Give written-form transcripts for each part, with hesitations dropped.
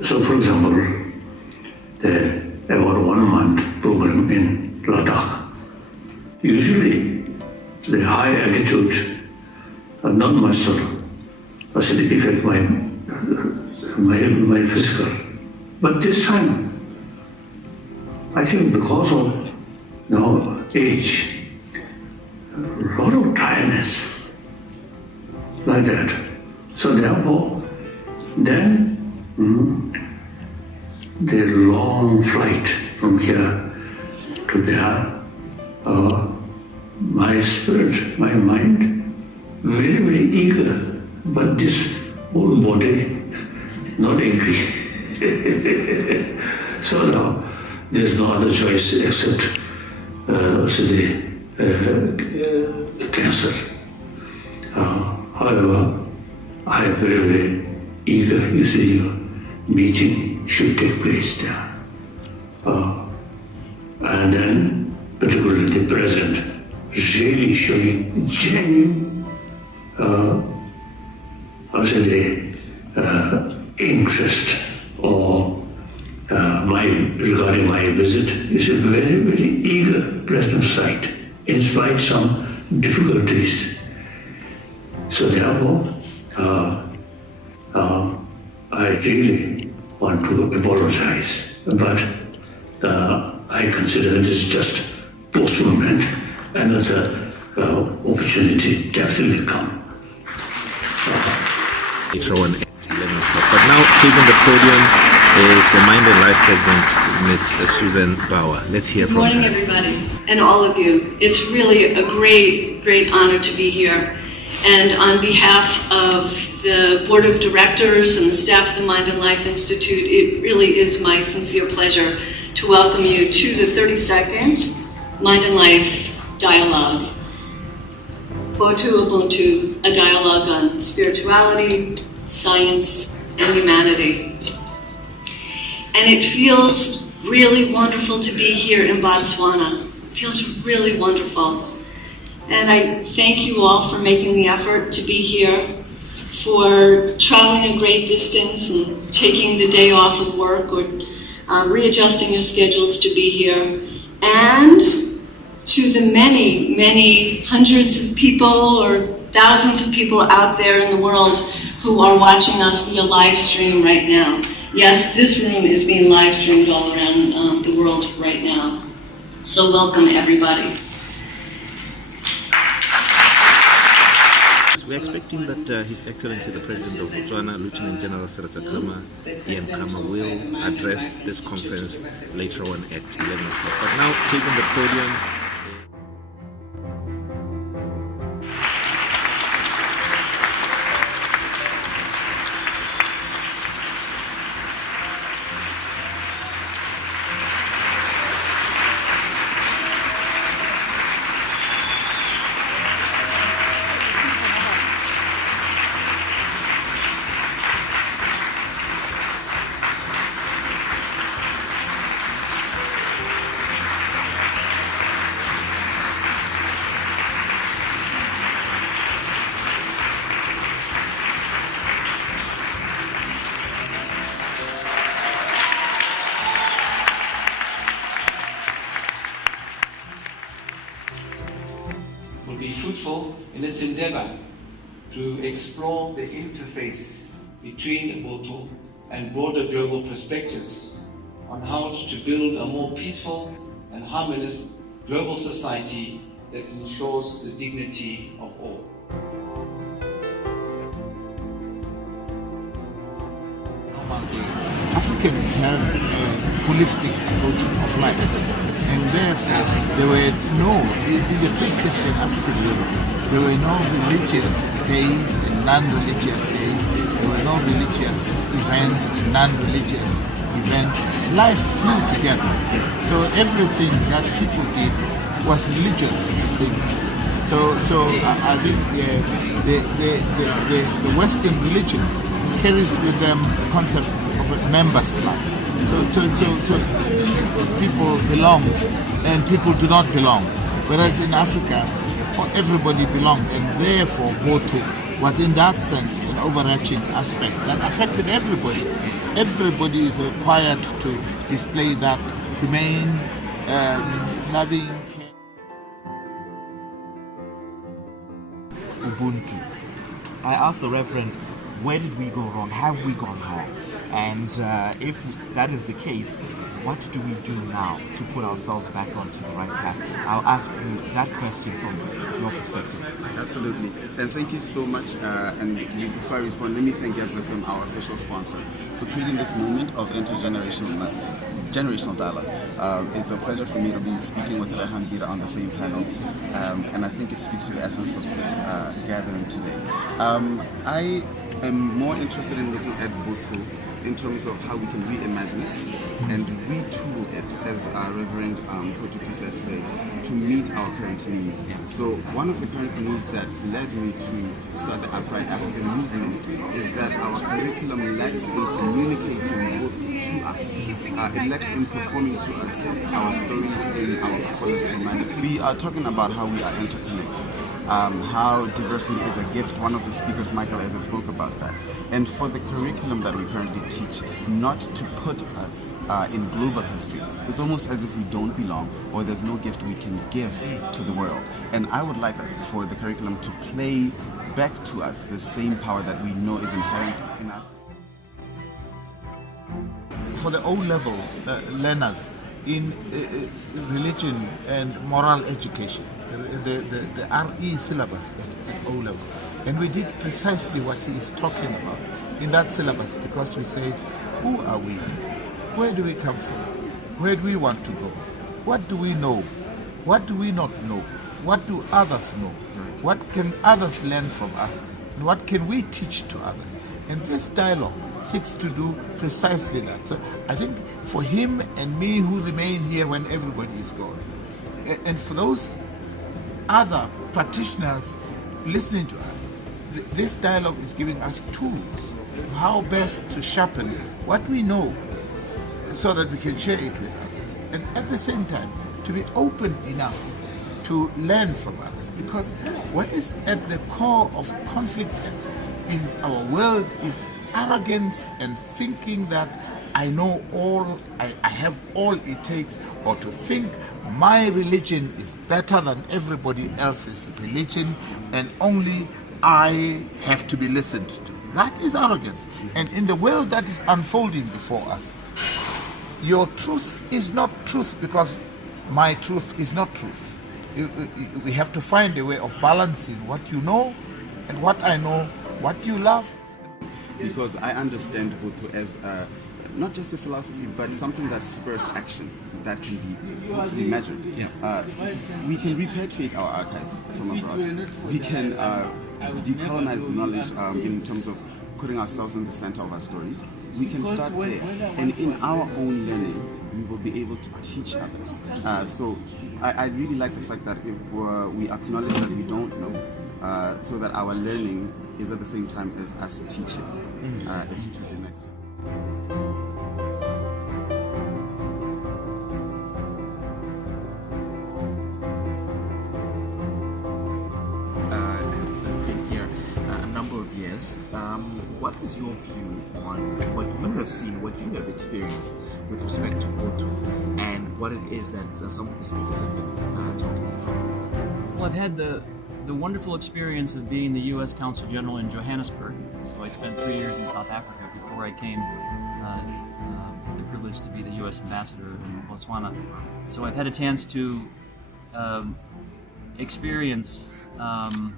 So, for example, about 1 month program in Ladakh. Usually, the high altitude are not much sort of affect my physical. But this time, I think because of now age, a lot of tiredness like that. So therefore, then the long flight from here to there, my spirit, my mind, very, very eager, but this whole body not angry. So now there's no other choice except cancel. However, I am very, very eager. You see, your meeting should take place there. And then, particularly the president, really showing genuine, interest or regarding my visit. He's a very, very eager president side, in spite of some difficulties. So therefore, I really want to apologize, but I consider this is just postponement. Another opportunity definitely come. Later on at 11 o'clock. But now taking the podium is the Mind and Life President, Ms. Susan Bauer. Let's hear from her. Good morning, everybody, and all of you. It's really a great, great honor to be here. And on behalf of the Board of Directors and the staff of the Mind and Life Institute, it really is my sincere pleasure to welcome you to the 32nd Mind and Life Dialogue. Botho, Ubuntu, a dialogue on spirituality, science, and humanity. And it feels really wonderful to be here in Botswana. It feels really wonderful. And I thank you all for making the effort to be here, for traveling a great distance and taking the day off of work or readjusting your schedules to be here. And to the many, many hundreds of people or thousands of people out there in the world who are watching us via live stream right now. Yes, this room is being live streamed all around the world right now. So welcome, everybody. We're expecting that His Excellency the President of Botswana, Lieutenant General Seretse Khama, Ian Khama, will address this conference later on at 11 o'clock. But now taking the podium. will be fruitful in its endeavor to explore the interface between Botho and broader global perspectives on how to build a more peaceful and harmonious global society that ensures the dignity of all. Africans have a holistic approach of life, and therefore there were in the pre-Christian African world, there were no religious days and non-religious days, there were no religious events and non-religious events. Life flew together, so everything that people did was religious at the same time. So I think the Western religion carries with them the concept of a members club. So people belong and people do not belong. Whereas in Africa, everybody belonged, and therefore Botho was in that sense an overarching aspect that affected everybody. Everybody is required to display that humane, loving care. Ubuntu. I asked the Reverend, where did we go wrong? Have we gone wrong? And if that is the case, what do we do now to put ourselves back onto the right path? I'll ask you that question from your perspective. Absolutely. And thank you so much. And before I respond, let me thank GabzFM, our official sponsor, for creating this moment of generational dialogue. It's a pleasure for me to be speaking with Rehan Bira on the same panel, and I think it speaks to the essence of this gathering today. I am more interested in looking at Botho in terms of how we can reimagine it and retool it, as Reverend Botho said today, to meet our current needs. So one of the current needs that led me to start the Upright African movement is that our curriculum lacks in communicating both to us. It lacks in performing to us our stories in our fullest humanity. We are talking about how we are interconnected. How diversity is a gift. One of the speakers, Michael Eze, spoke about that. And for the curriculum that we currently teach, not to put us in global history, it's almost as if we don't belong or there's no gift we can give to the world. And I would like for the curriculum to play back to us the same power that we know is inherent in us. For the O-level learners in religion and moral education, the RE syllabus at O-level. And we did precisely what he is talking about in that syllabus, because we say, who are we? Where do we come from? Where do we want to go? What do we know? What do we not know? What do others know? What can others learn from us? And what can we teach to others? And this dialogue seeks to do precisely that. So I think for him and me who remain here when everybody is gone, and for those other practitioners listening to us, this dialogue is giving us tools of how best to sharpen what we know so that we can share it with others. And at the same time, to be open enough to learn from others. Because what is at the core of conflict in our world is arrogance and thinking that I know all, I have all it takes, or to think my religion is better than everybody else's religion and only I have to be listened to. That is arrogance. And in the world that is unfolding before us, your truth is not truth because my truth is not truth. We have to find a way of balancing what you know and what I know, what you love. Because I understand Botho as not just a philosophy, but something that spurs action that can be hopefully measured. Yeah. We can repatriate our archives from abroad. We can decolonize the knowledge in terms of putting ourselves in the center of our stories. We can start there, and in our own learning, we will be able to teach others. So I really like the fact that we acknowledge that we don't know, so that our learning is at the same time as us teaching. It's to the next step. What is your view on what you have seen, what you have experienced with respect to Botho, and what it is that some of the speakers have been talking about? Well, I've had the wonderful experience of being the U.S. Consul General in Johannesburg. So I spent 3 years in South Africa before I came the privilege to be the U.S. Ambassador in Botswana. So I've had a chance to experience from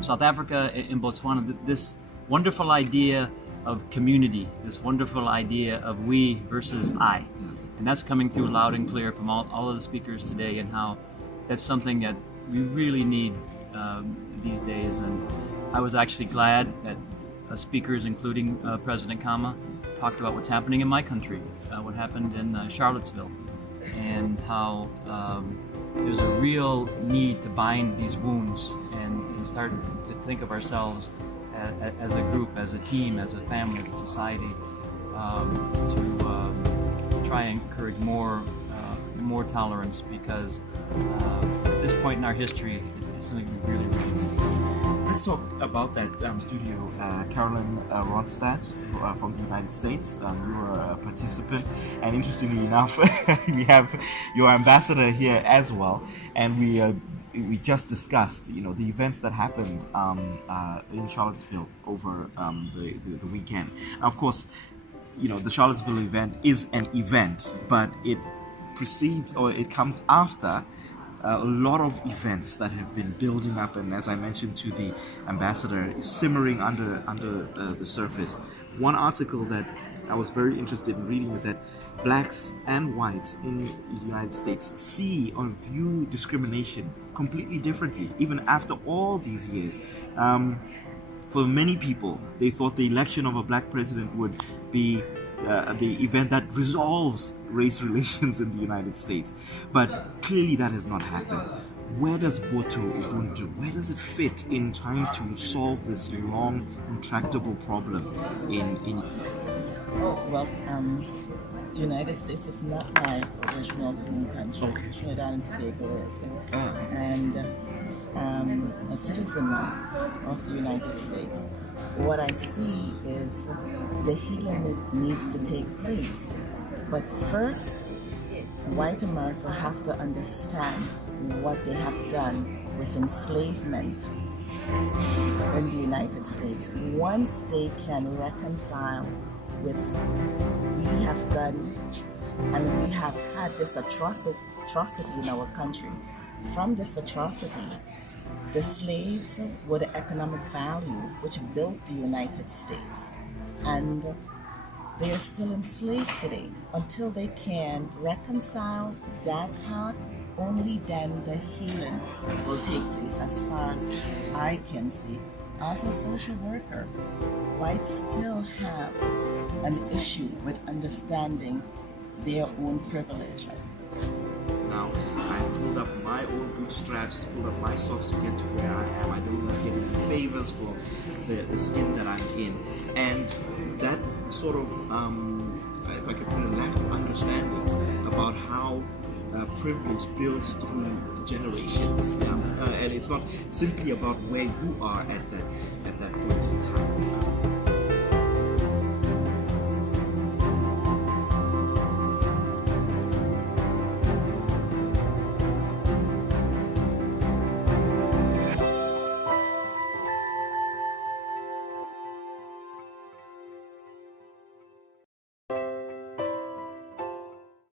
South Africa in Botswana this wonderful idea of community, this wonderful idea of we versus I. And that's coming through loud and clear from all of the speakers today, and how that's something that we really need these days. And I was actually glad that speakers, including President Khama, talked about what's happening in my country, what happened in Charlottesville, and how there's a real need to bind these wounds and start to think of ourselves as a group, as a team, as a family, as a society, to try and encourage more tolerance, because at this point in our history, something we really, really need. Let's talk about that studio. Carolyn Ronstadt from the United States. You were a participant, and interestingly enough, we have your ambassador here as well. And we just discussed, the events that happened in Charlottesville over the weekend. Now, of course, the Charlottesville event is an event, but it precedes or it comes after a lot of events that have been building up, and as I mentioned to the ambassador, simmering under the surface. One article that I was very interested in reading is that blacks and whites in the United States see or view discrimination completely differently, even after all these years. For many people, they thought the election of a black president would be the event that resolves race relations in the United States. But clearly that has not happened. Where does Botho, Ubuntu, where does it fit in trying to solve this long, intractable problem in Well, the United States is not my original home country. Okay. Trinidad and Tobago is. And a citizen of the United States. What I see is the healing that needs to take place. But first, white America have to understand what they have done with enslavement in the United States. Once they can reconcile with we have done and we have had this atrocity in our country. From this atrocity, the slaves were the economic value which built the United States, and they are still enslaved today. Until they can reconcile that part, only then the healing will take place, as far as I can see. As a social worker, whites still have an issue with understanding their own privilege. Now, I pulled up my own bootstraps, pulled up my socks to get to where I am. I don't get any favors for the skin that I'm in. And that sort of, if I could put a lack of understanding about how privilege builds through generations. And it's not simply about where you are at that point in time.